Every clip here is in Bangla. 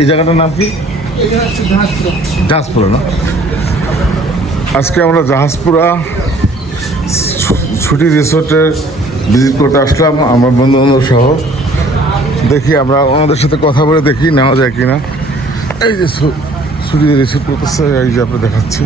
এই জায়গাটার নাম কি? জাহাজপুরা না? আজকে আমরা জাহাজপুরা ছুটি রিসোর্টে ভিজিট করতে আসলাম আমার বন্ধু বান্ধব সহ। দেখি আমরা ওনাদের সাথে কথা বলে দেখি নেওয়া যায় কিনা। এই যে ছুটি রিসোর্ট করতেছে, এই যে আপনি দেখাচ্ছি।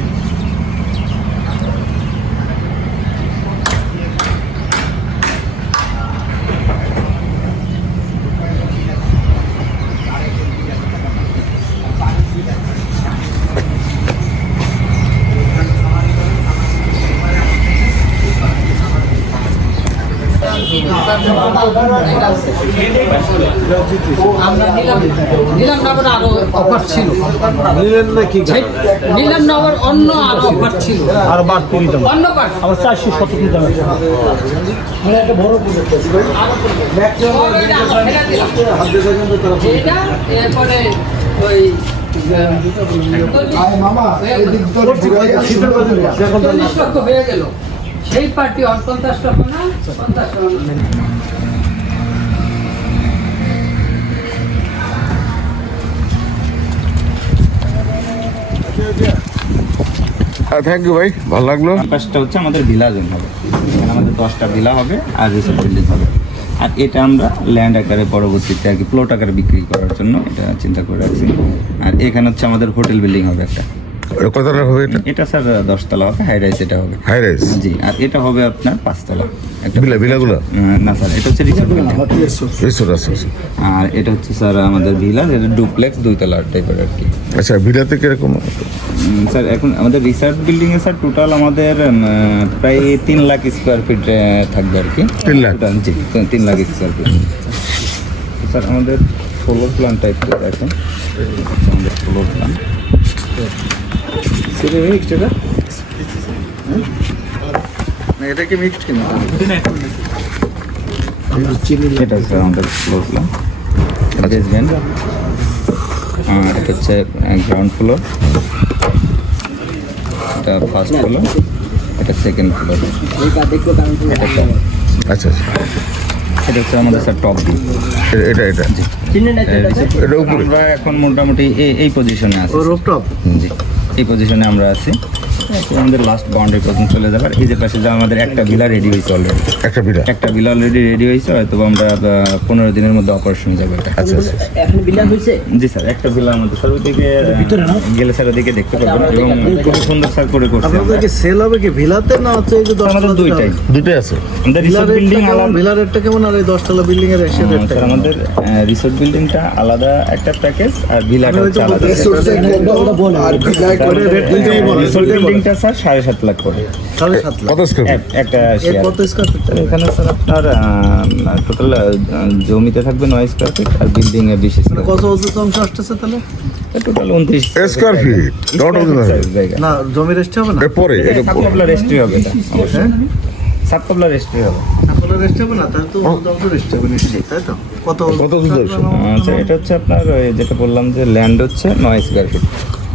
নীলামনগর আরো অফার ছিল, নীলামনগর অন্য আরো অফার ছিল, আরো বাড়তি নিতাম অন্য পার্ট আমার 470 নিতাম একটা বড় এটা এরপরে ওই মামা 40 লক্ষ হয়ে গেল। সেই পার্টি 50 টাকা না 50 টাকা থ্যাংক ইউ ভাই, ভালো লাগলো। পাশটা হচ্ছে আমাদের ভিলা জোন হবে, এখানে আমাদের 10টা ভিলা হবে আর রিসোর্ট বিল্ডিং হবে। আর এটা আমরা ল্যান্ড আকারে পরবর্তীতে আর কি প্লট আকারে বিক্রি করার জন্য এটা চিন্তা করে রাখছি। আর এখানে হচ্ছে আমাদের হোটেল বিল্ডিং হবে একটা। কতটা হবে এটা? এটা স্যার 10 তলা হবে, হাই রাইস এটা হবে। High rice? জি। আর এটা হবে আপনার 5 তলা একটা ভিলাগুলো না স্যার, এটা হচ্ছে রিসোর্ট বিল্ডিং। রিসোর্ট আছে। আর এটা হচ্ছে স্যার আমাদের ভিলা, যেটা ডুপ্লেক্স 2 তলার টাইপের আর কি। আচ্ছা, ভিলাতে কিরকম? স্যার এখন আমাদের রিসার্চ বিল্ডিংয়ে স্যার টোটাল আমাদের প্রায় 3 লাখ স্কোয়ার ফিট থাকবে আর কি। 3 লাখ? জি, 3 লাখ স্কোয়ার ফিট। স্যার আমাদের ফ্লোর প্ল্যানটা একটু দেখেন, আমাদের ফ্লোর প্ল্যান এটা কি মিক্সড কিনা? এটা স্যার আমাদের ফ্লোর প্ল্যান। বেসমেন্ট, আর এটা হচ্ছে গ্রাউন্ড ফ্লোর, এটা ফার্স্ট ফ্লোর, এটা সেকেন্ড ফ্লোর, এটা আচ্ছা আচ্ছা, এটা হচ্ছে আমাদের স্যার টপ ভিউ। এটা এটা এটা উপরে আমরা এখন মোটামুটি এই পজিশনে আছি। জি, এই পজিশনে আমরা আছি। আমাদের লাস্ট বাউন্ডারি পর্যন্ত চলে যাবে। আর এই যে পাশে যে আমাদের একটা ভিলা রেডি হয়েছে অলরেডি, একটা ভিলা অলরেডি রেডি হয়েছে, হয়তো আমরা 15 দিনের মধ্যে অপারেশন যাবে এটা। আচ্ছা আচ্ছা, এখন বিল্ডিং হয়েছে। জি স্যার, একটা ভিলা আমাদের স্যার ওইদিকে গেলে স্যার ওদিকে দেখতে পাবেন, এবং খুব সুন্দর স্যার করে করছে। আপনাদের সেল হবে কি ভিলাতে না হচ্ছে এই যে 10 আমাদের দুইটাই আছে। আমাদের রিসোর্ট বিল্ডিং আলাদা, ভিলার রেটটা কেমন আর এই 10 তলা বিল্ডিং এর এসে রেটটা স্যার আমাদের রিসোর্ট বিল্ডিংটা আলাদা একটা প্যাকেজ, আর ভিলাটা হচ্ছে আলাদা। আর ভিলা করে রেট রিসোর্ট বিল্ডিংটা স্যার 7.5 লাখ করে 7.5 লাখ কত স্কয়ার ফিট? একটা এর শেয়ার। কত স্কয়ার ফিট? এখানে স্যার আপনার টোটাল জমিতে থাকবে 9 স্কয়ার ফিট, আর বিল্ডিং এ 20 স্কয়ার কত অংশ আসতেছে তাহলে? Total 29 square feet. Dot of the জায়গা। না জমি রেস্ট হবে না? এরপরে এটা সাতকবলা রেস্ট্রি হবে এটা, অবশ্যই সাতকবলা রেস্ট্রি হবে। আপনারা রেস্ট হবে না তাহলে তো অংশ রেস্ট হবে নিশ্চয়ই, তাই তো? কত কত দূর? আচ্ছা, এটা হচ্ছে আপনার ওই যেটা বললাম যে ল্যান্ড হচ্ছে 9 স্কয়ার ফিট,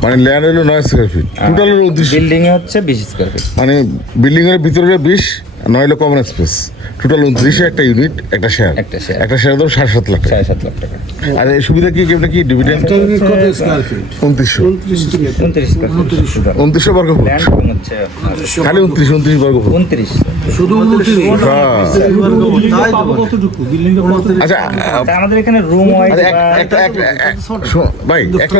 মানে ল্যান্ড হলো 9 স্কয়ার ফিট, টোটাল হলো 29। বিল্ডিং এ হচ্ছে 20 স্কয়ার ফিট। মানে বিল্ডিং এর ভিতরে 20, 9 হলো কমন স্পেস, টোটাল 29 একটা ইউনিট, একটা শেয়ার। একটা share। একটা শেয়ার দাম 7.5 লাখ টাকা। 7.5 লাখ টাকা। আর এই সুবিধা কি এটা কি ডিভিডেন্ড? কত স্কয়ার ফিট? 2900 29 স্কয়ার ফিট 2900 বর্গ ফুট। ল্যান্ড হচ্ছে আপনার খালি 29 বর্গ ফুট। 29। শুধু 29 হ্যাঁ। তাই তো কতটুকু বিল্ডিং আচ্ছা তা আমাদের এখানে রুম ওয়াইজ ভাই একটা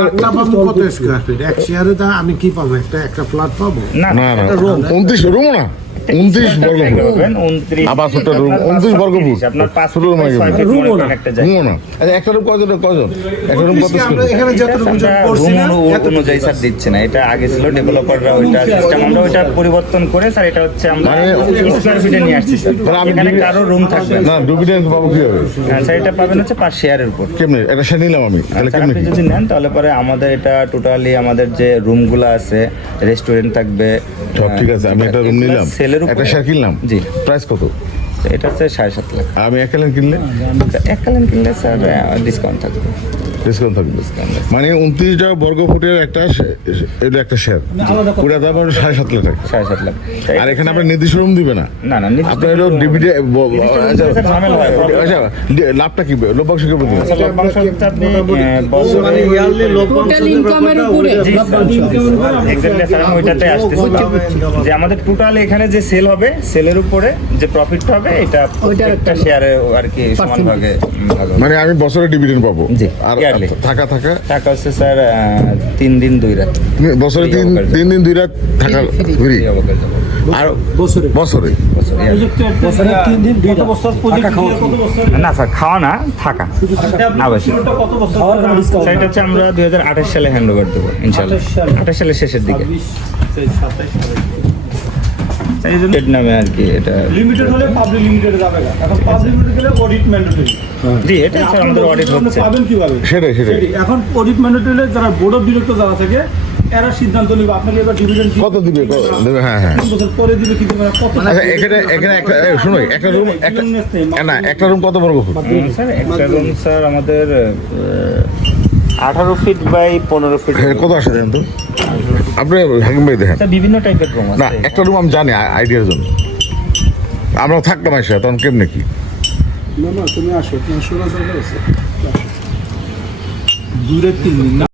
কত স্কয়ার ফিট এক শেয়ারে? তা আমি কি পাবো? একটা ফ্ল্যাট পাবো? না না না 29 রুমও না, 29 বর্গ ফুট। আবার ছোট রুম 29 বর্গ ফুট। আপনার 5 ছোট রুম একটা জায়গা। রুমও না। আচ্ছা একটা রুম কয়জন? একটা রুম কত স্কয়ার? এখানে যতটুকু পড়ছি না অনুযায়ী স্যার দিচ্ছে না, এটা আগে ছিল ডেভেলপাররা ওইটা সিস্টেম, আমরা ওইটা পরিবর্তন করে স্যার এটা হচ্ছে আমরা স্কয়ার ফিটে নিয়ে আসছি স্যার। মানে আমি এখানে কারো রুম থাকবে না, ডিভিডেন্ড পাবো কিভাবে? স্যার, এটা পাবেন হচ্ছে পার শেয়ারের উপর। কেমনে? একটা শেয়ার নিলাম আমি, তাহলে স্যার, কেমনে আপনি কি? যদি নেন তাহলে পরে আমাদের এটা টোটালি আমাদের যে রুমগুলো আছে, রেস্টুরেন্ট থাকবে, সব ঠিক আছে, আমি একটা রুম নিলাম, সেলের উপর একটা শেয়ার কিনলাম, জি। প্রাইস কত? আচ্ছা, এটা হচ্ছে 7.5 লাখ। আমি এককালীন কিনলে এক কালীন কিনলে স্যার ডিসকাউন্ট থাকবে। ডিসকাউন্ট থাকবে। মানে 29টা বর্গ ফুটের একটা এটা একটা শেয়ার পুরা দাম হলো 7.5 লাখ টাকা। 7.5 লাখ। আর এখানে আপনার নির্দিষ্ট রুম দিবে না, না না আপনার হলো ডিভিডে ঝামেলা হয়। আচ্ছা লাভটা কি লভ্যাংশ কি বলতে আচ্ছা, লভ্যাংশ হচ্ছে আপনি মানে ইয়ারলি লভ্যাংশ টোটাল ইনকামের উপরে এক্স্যাক্টলি স্যার আমি ওইটাতে আসতেছি যে আমাদের টোটাল এখানে যে সেল হবে সেলের উপরে যে প্রফিটটা হবে এটা প্রত্যেকটা শেয়ারে আর কি সমান ভাগে ভাগ হবে। মানে আমি বছরে ডিভিডেন্ড পাবো জি, আর yearly। থাকা টাকা হচ্ছে স্যার 3 দিন 2 রাত বছরে তিন দিন 2 রাত থাকা ফ্রি ফ্রি অবকাশ যাবে। আর বছরে বছরে বছরে 3 দিন 2 বছর প্রজেক্ট কত বছর না স্যার খাওয়া না থাকা অবশ্যই। কত বছর খাওয়ার কোনো ডিসকাউন্ট সেটা হচ্ছে আমরা 2028 সালে হ্যান্ড ওভার দেবো ইনশাআল্লাহ। 28 সালের শেষের দিকে এই জন্য এর নামে আর কি এটা লিমিটেড হলে পাবলিক লিমিটেডে যাবে না। এখন পাবলিক লিমিটেড গেলে অডিট ম্যান্ডেটরি। জি এটা স্যার আমাদের অডিট হচ্ছে। পাবেন কিভাবে? সেটাই এখন অডিট ম্যান্ডেটরি হলে যারা বোর্ড অফ ডিরেক্টর যারা থাকে এরা সিদ্ধান্ত নেবে আপনাকে এবার ডিভিডেন্ড কত দিবে দেবে? হ্যাঁ হ্যাঁ 3 বছর পরে দিবে কি দিবে না, কত আচ্ছা এখানে একটা শুনুন একটা রুম না একটা রুম কত বর্গ ফুট? স্যার একটা রুম স্যার আমাদের 18 ফিট বাই 15 ফিট। কত আসে দেন তো আপনি হাকিম ভাই দেখেন স্যার বিভিন্ন টাইপের রুম না আছে। একটা রুম আমি জানি আইডিয়ার জন্য আমরা থাকতাম আসে তখন কেমনে কি না না তুমি আসো তোমার 16,000 আছে দূরে 3 দিন না